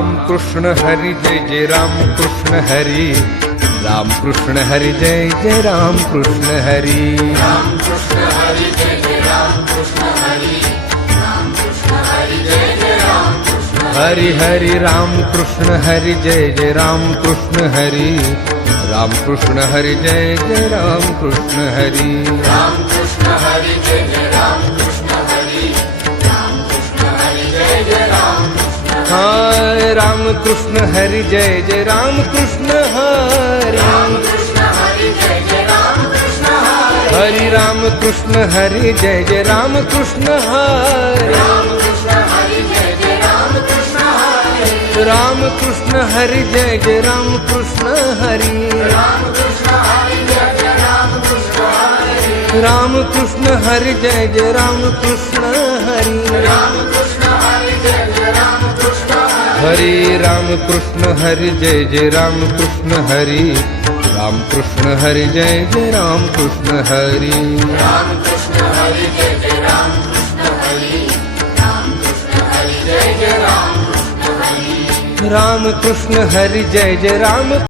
राम कृष्ण हरी जय जय राम कृष्ण हरी, राम कृष्ण हरी जय जय राम कृष्ण हरी, राम कृष्ण हरि जय जय राम कृष्ण हरि, राम कृष्ण हरि जय जय राम कृष्ण हरि हरि राम कृष्ण हरि जय जय राम कृष्ण हरि, राम कृष्ण हरि जय जय राम कृष्ण हरि, राम कृष्ण हरि जय जय राम कृष्ण हरि, राम कृष्ण हरि जय जय राम कृष्ण हाय राम कृष्ण हरि जय जय राम कृष्ण हरि, राम कृष्ण हरि जय जय राम कृष्ण हरि, हरि राम कृष्ण हरि जय जय राम कृष्ण हरि, राम कृष्ण हरि जय जय राम कृष्ण हरि, राम कृष्ण हरि जय जय राम कृष्ण हरि, राम कृष्ण हरि जय जय राम कृष्ण हरि, राम कृष्ण हरि जय जय राम कृष्ण हरि, राम कृष्ण हरि जय जय राम कृष्ण हरि, हरि राम कृष्ण हरि जय जय राम कृष्ण हरि, राम कृष्ण हरि जय जय राम कृष्ण हरि, राम कृष्ण हरि जय जय राम कृष्ण हरि, राम कृष्ण हरि जय जय राम कृष्ण हरि, राम कृष्ण हरि जय जय राम